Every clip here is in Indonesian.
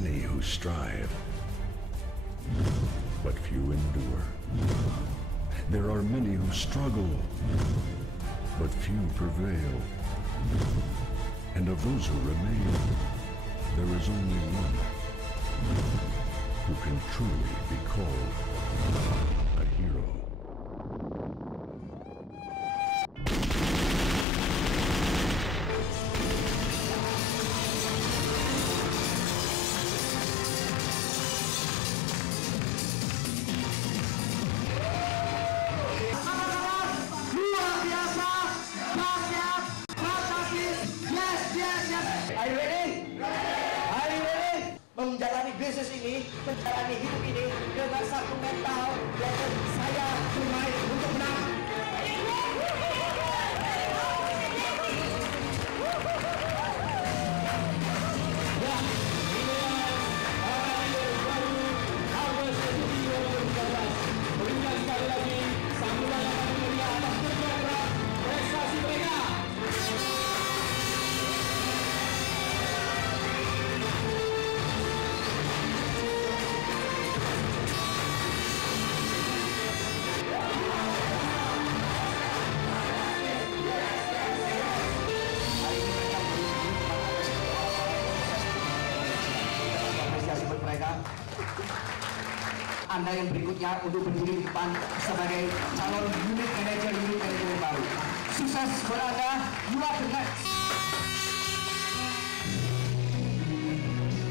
many who strive, but few endure. There are many who struggle, but few prevail. And of those who remain, there is only one who can truly be called a hero. Menjalani bisnis ini, menjalani hidup ini dengan satu mental, yaitu saya bermain untuk menang. Ya, ini baru Harvest Edisi 2013. Berikan sekali lagi sambutan yang paling meriah atas kerja keras prestasi mereka. Anda yang berikutnya untuk berdiri di depan sebagai calon unit manager yang baru. Sukses buat Anda, you are the next.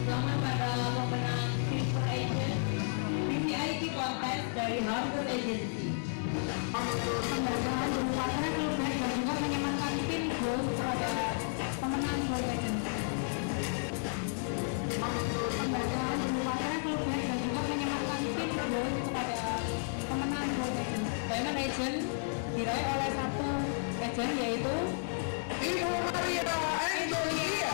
Selamat pada pemenang Silver Agent VVIP kontes dari Harvest Agency. Penghargaan berupa travel bag dan juga menyematkan pin gold kepada pemenang Gold Agent. Penghargaan berupa travel bag dan juga menyematkan pin gold kepada pemenang Gold Agent. Diamond Agent diraih oleh satu agent yaitu Ibu Maria Angelia.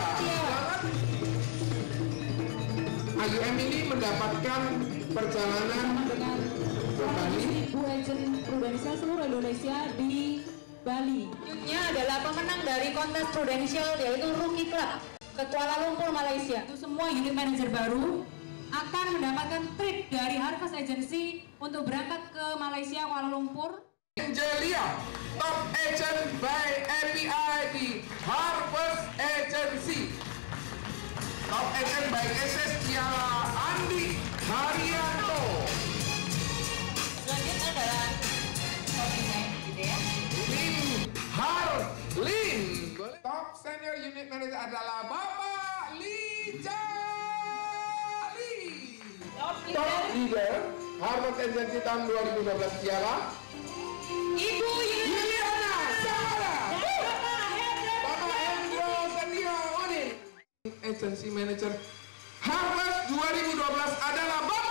IUM ini mendapatkan perjalanan dengan ke Bali. Ibu agent Prudential seluruh Indonesia di Bali. Selanjutnya adalah pemenang dari kontes Prudential yaitu Rookie Club ke Kuala Lumpur, Malaysia. Itu semua unit manager baru akan mendapatkan trip dari Harvest Agency untuk berangkat ke Malaysia, Kuala Lumpur. Angelia, top agent by API di Harvest Agency. Top agent by SS Tiara Andi Haryanto. Selanjutnya adalah Kopinya, gitu ya. Lin Harlin. Top senior unit manager adalah Bapak Lijali. Top leader Harvest Agency tahun 2012 Tiara Ibu Yuliana Samara. Bapak Hendro Setia Onin. Agency manager Harvest 2012 adalah Bapak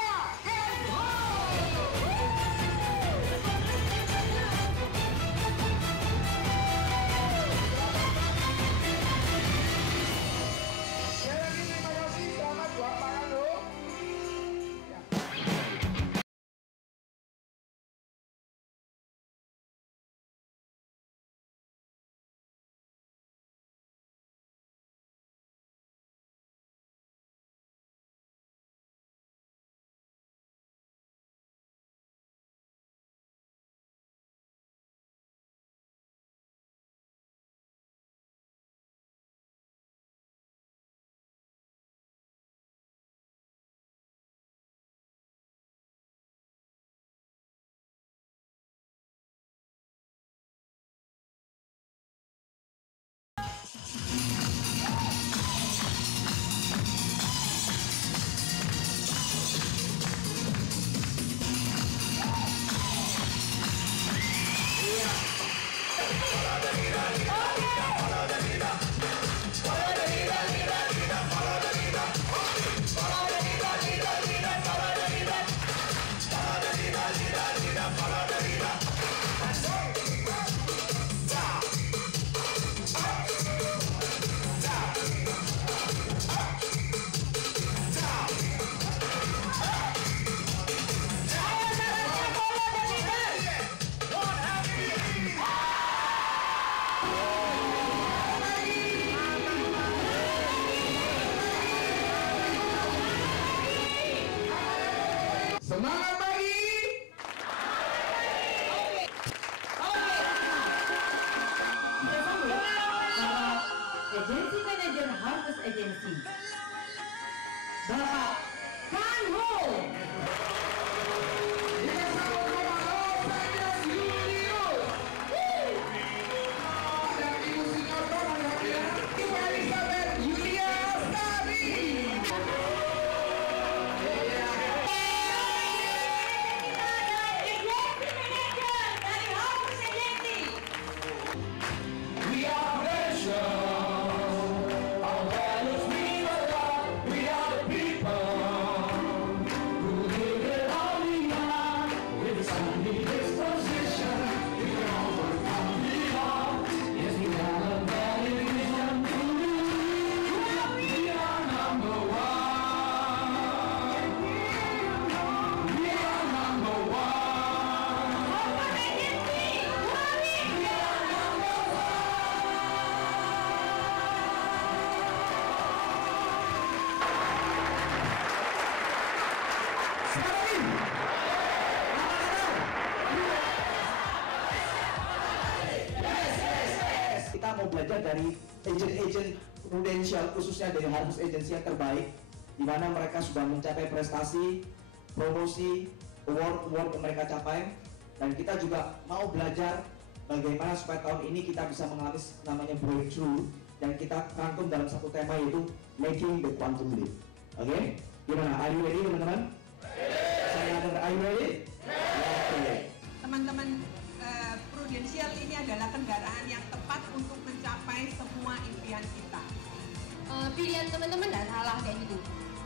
Bapak Kanho. Kita mau belajar dari agent-agent Prudential, khususnya dari Harvest Agency yang terbaik, di mana mereka sudah mencapai prestasi, promosi, award yang mereka capai, dan kita juga mau belajar bagaimana supaya tahun ini kita bisa mengalami namanya breakthrough, dan kita rangkum dalam satu tema, yaitu Making the Quantum Leap. Oke? Gimana? Are you ready, teman-teman? Saya dengar, are you ready? Oke. Teman-teman, Prudential ini adalah kendaraan yang tepat untuk mencapai semua impian kita. Pilihan teman-teman nggak salah kayak gitu.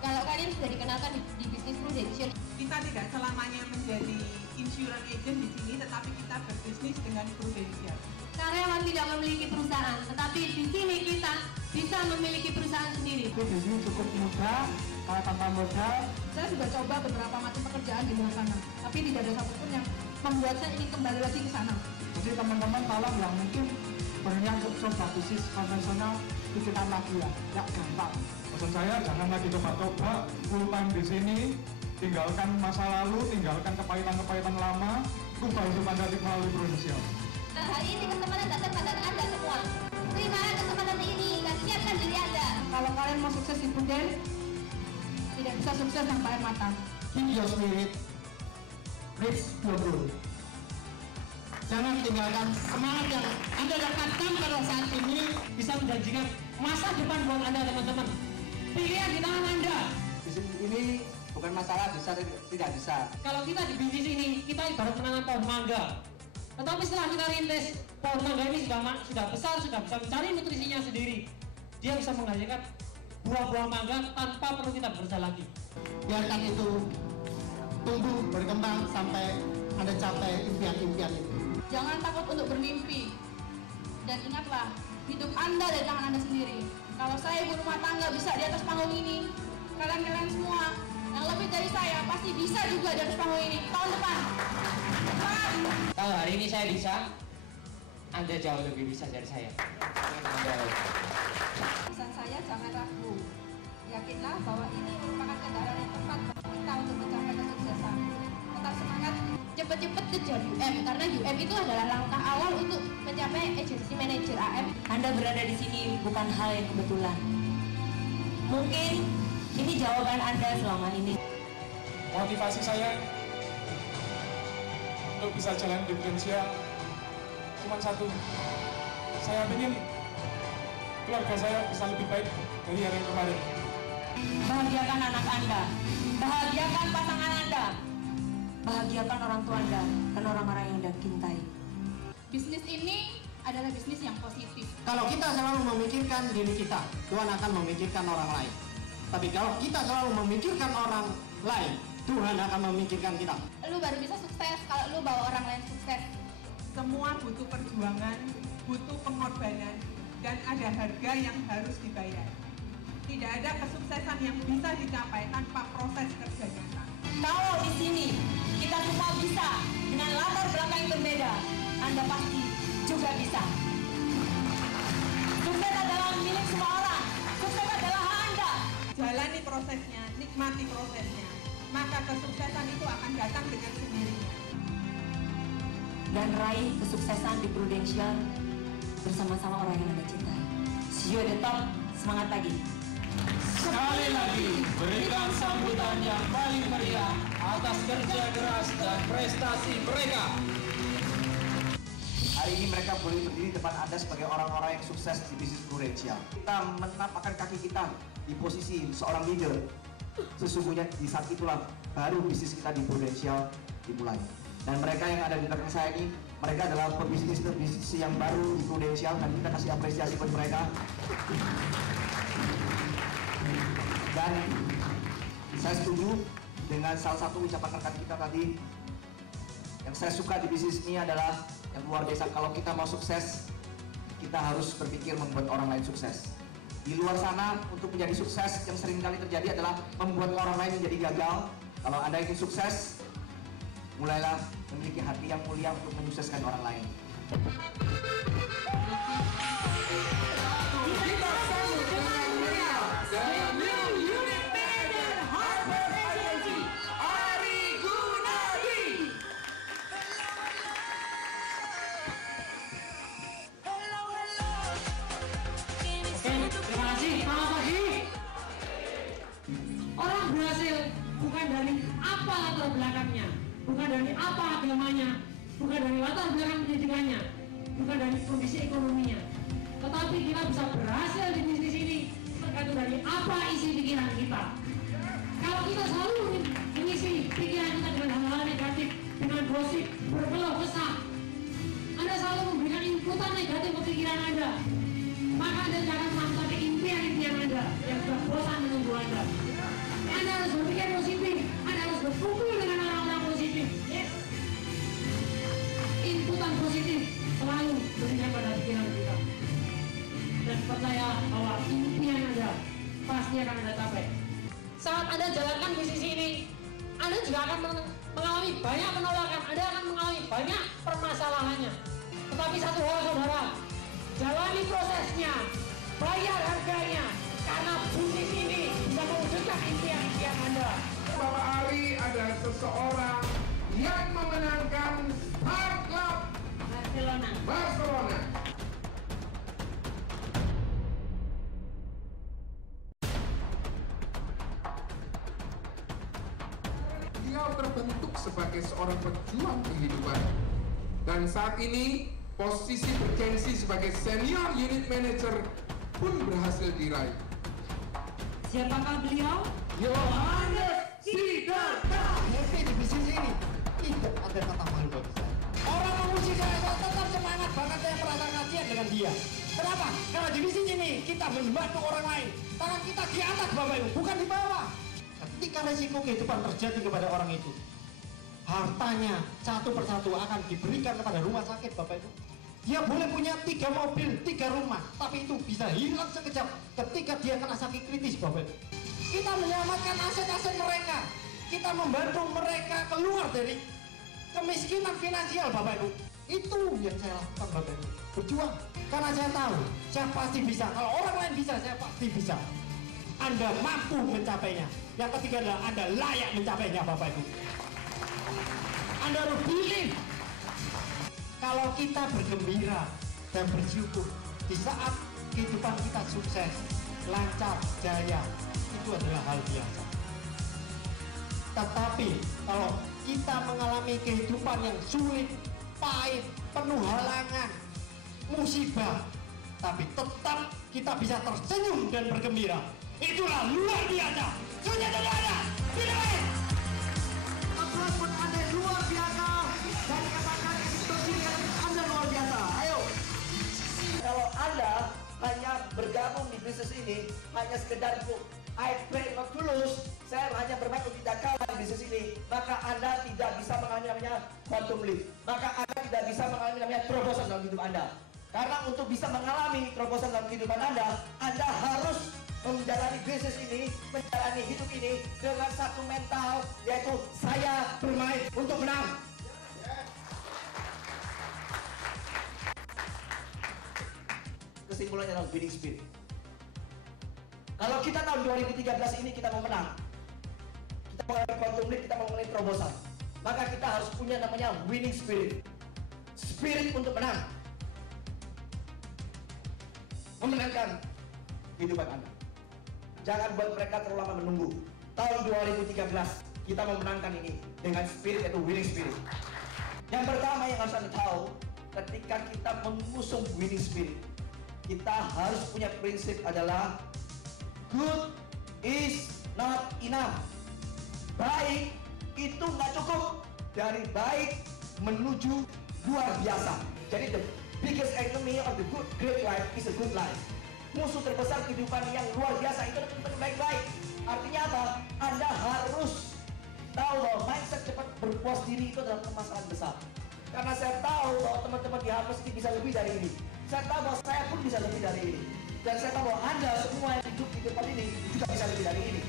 Kalau kalian sudah dikenalkan di bisnis Prudential, Kita tidak selamanya menjadi insurance agent di sini, tetapi kita berbisnis dengan Prudential. karyawan tidak memiliki perusahaan, tetapi di sini kita bisa memiliki perusahaan sendiri. Bisnis cukup mudah, kalau tanpa modal. Saya sudah coba beberapa macam pekerjaan di luar sana, tapi tidak ada satupun yang membuat saya ingin kembali lagi ke sana. Jadi teman-teman tolong yang mungkin berniat untuk coba bisnis konvensional, pikirkan lagi ya, tidak gampang. Pesan saya jangan lagi coba-coba full time di sini, tinggalkan masa lalu, tinggalkan kepahitan-kepahitan lama, ubah hidup Anda melalui Prudential. Hari ini kesempatan datang pada Anda semua. Terima kesempatan ini dan siapkan diri Anda. Kalau kalian mau sukses di Pruden, tidak bisa sukses tanpa air mata. Keep your spirit, reach your goal. Jangan tinggalkan semangat yang Anda dapatkan pada saat ini bisa menjanjikan masa depan buat Anda, teman-teman. Pilihan di tangan Anda. Bisnis ini bukan masalah bisa tidak bisa. Kalau kita di bisnis ini, kita ibarat menanam pohon mangga. Tetapi setelah kita rintis, pohon mangga ini sudah besar, sudah bisa mencari nutrisinya sendiri. Dia bisa menghasilkan buah-buah mangga tanpa perlu kita bekerja lagi. Biarkan itu tumbuh, berkembang sampai Anda capai impian-impian itu. Jangan takut untuk bermimpi. Dan ingatlah, hidup Anda dari tangan Anda sendiri. Kalau saya ibu rumah tangga bisa di atas panggung ini, kalian semua yang lebih dari saya pasti bisa juga di atas panggung ini tahun depan. Kalau hari ini saya bisa, Anda jauh lebih bisa dari saya. Pesan saya jangan ragu. Yakinlah bahwa ini merupakan kendaraan yang tepat bagi kita untuk mencapai kesuksesan. Tetap semangat, cepat-cepat kejar UM karena UM itu adalah langkah awal untuk mencapai agency manager AM. Anda berada di sini bukan hal yang kebetulan. Mungkin ini jawaban Anda selama ini. Motivasi saya untuk bisa jalan di Prudential cuma satu. Saya ingin keluarga saya bisa lebih baik dari hari kemarin. Bahagiakan anak Anda, bahagiakan pasangan Anda, bahagiakan orang tua Anda dan orang-orang yang Anda cintai. Bisnis ini adalah bisnis yang positif. Kalau kita selalu memikirkan diri kita, Tuhan akan memikirkan orang lain. Tapi kalau kita selalu memikirkan orang lain, Tuhan akan memikirkan kita. Lu baru bisa sukses kalau lu bawa orang lain sukses. Semua butuh perjuangan, butuh pengorbanan, dan ada harga yang harus dibayar. Tidak ada kesuksesan yang bisa dicapai tanpa proses kerja nyata. Kalau di sini kita semua bisa dengan latar belakang yang berbeda, Anda pasti juga bisa. Sukses adalah milik semua orang. Sukses adalah hak Anda. Jalani prosesnya, nikmati prosesnya, maka kesuksesan itu akan datang dengan sendirinya. Dan raih kesuksesan di Prudential bersama-sama orang yang Anda cintai. See you at the top. Semangat pagi. sambutan yang paling meriah atas kerja keras dan prestasi mereka. Hari ini mereka boleh berdiri depan Anda sebagai orang-orang yang sukses di bisnis prudensial. Kita menapakkan kaki kita di posisi seorang leader. Sesungguhnya di saat itulah baru bisnis kita di prudensial dimulai. Dan mereka yang ada di belakang saya ini, mereka adalah pebisnis yang baru di prudensial dan kita kasih apresiasi buat mereka. Dan saya setuju dengan salah satu ucapan rekan kita tadi. Yang saya suka di bisnis ini adalah yang luar biasa, kalau kita mau sukses, kita harus berpikir membuat orang lain sukses. Di luar sana, untuk menjadi sukses yang sering kali terjadi adalah membuat orang lain menjadi gagal. Kalau Anda ingin sukses, mulailah memiliki hati yang mulia untuk menyukseskan orang lain. Kita sambut dengan meriah the new unit manager Harvest Agency, Ari Gunadi. Terima kasih. Selamat pagi. Orang berhasil bukan dari apa latar belakangnya, bukan dari apa agamanya, bukan dari latar belakang pendidikannya, bukan dari kondisi ekonominya, tetapi kita bisa berhasil di bisnis ini tergantung dari apa isi pikiran kita. Kalau kita selalu mengisi pikiran kita dengan hal-hal negatif, dengan gosip, berkeluh kesah, Anda selalu memberikan inputan negatif ke pikiran Anda, maka Anda jangan mencapai impian-impian Anda yang sudah bosan menunggu Anda. Anda harus berpikir positif, Anda harus berkumpul dengan orang-orang positif. Inputan positif selalu berikan pada pikiran kita. Dan percaya bahwa impian Anda pasti akan Anda capai. Saat Anda jalankan bisnis ini, Anda juga akan mengalami banyak penolakan, Anda akan mengalami banyak permasalahannya. Tetapi satu hal saudara, jalani prosesnya, bayar harganya, karena bisnis ini bisa mewujudkan impian-impian Anda. Bapak Ari adalah seseorang yang memenangkan Heart Club Barcelona. Dia terbentuk sebagai seorang pejuang kehidupan. Dan saat ini posisi bergengsi sebagai senior unit manager pun berhasil diraih. Siapakah beliau? Yohanes Sidarta. Happy di bisnis ini tidak ada kata malu bagi saya. Orang memuji saya tetap semangat banget saya merasakan kasihan dengan dia. Kenapa? Karena di bisnis ini kita membantu orang lain. Tangan kita di atas Bapak Ibu, bukan di bawah. Ketika resiko kehidupan terjadi kepada orang itu, hartanya satu persatu akan diberikan kepada rumah sakit Bapak Ibu. Dia boleh punya 3 mobil, 3 rumah, tapi itu bisa hilang sekejap ketika dia kena sakit kritis Bapak Ibu. Kita menyelamatkan aset-aset mereka. Kita membantu mereka keluar dari kemiskinan finansial Bapak Ibu. Itu yang saya lakukan Bapak Ibu. Berjuang. Karena saya tahu, saya pasti bisa. Kalau orang lain bisa, saya pasti bisa. Anda mampu mencapainya. Yang ketiga adalah Anda layak mencapainya Bapak Ibu. Anda harus believe. Kalau kita bergembira dan bersyukur di saat kehidupan kita sukses, lancar, jaya, itu adalah hal biasa. Tetapi kalau kita mengalami kehidupan yang sulit, pahit, penuh halangan, musibah, tapi tetap kita bisa tersenyum dan bergembira, itulah luar biasa. Sudah ada, tidak lain. Aplaus buat Anda luar biasa dan katakan ekspresi Anda luar biasa. Ayo. Kalau Anda hanya bergabung di bisnis ini hanya sekedar untuk I pray not to lose, saya hanya bermain untuk tidak kalah di bisnis ini, maka Anda tidak bisa mengalami namanya quantum leap, maka Anda tidak bisa mengalami namanya terobosan dalam hidup Anda. Karena untuk bisa mengalami terobosan dalam kehidupan Anda harus menjalani bisnis ini, menjalani hidup ini dengan satu mental, yaitu saya bermain untuk menang. Kesimpulannya adalah winning spirit. Kalau kita tahun 2013 ini kita mau menang, kita mau mengalami quantum leap, kita mau mengalami terobosan, maka kita harus punya namanya winning spirit. Spirit untuk menang. Memenangkan kehidupan Anda. Jangan buat mereka terlalu lama menunggu. tahun 2013 kita memenangkan ini dengan spirit, yaitu winning spirit. Yang pertama yang harus Anda tahu, ketika kita mengusung winning spirit, kita harus punya prinsip adalah good is not enough. Baik itu nggak cukup. Dari baik menuju luar biasa. Jadi the biggest enemy of the good great life is a good life. Musuh terbesar kehidupan yang luar biasa itu adalah baik-baik. Artinya apa? Anda harus tahu bahwa mindset cepat berpuas diri itu adalah permasalahan besar. Karena saya tahu bahwa teman-teman di Harvest ini bisa lebih dari ini. Saya tahu bahwa saya pun bisa lebih dari ini. Dan saya tahu bahwa Anda semua yang hidup di tempat ini juga bisa lebih dari ini.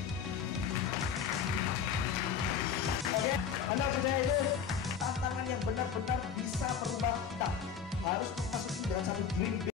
Oke, Anda percaya itu tantangan yang benar-benar bisa merubah kita. Harus masuk dalam satu dream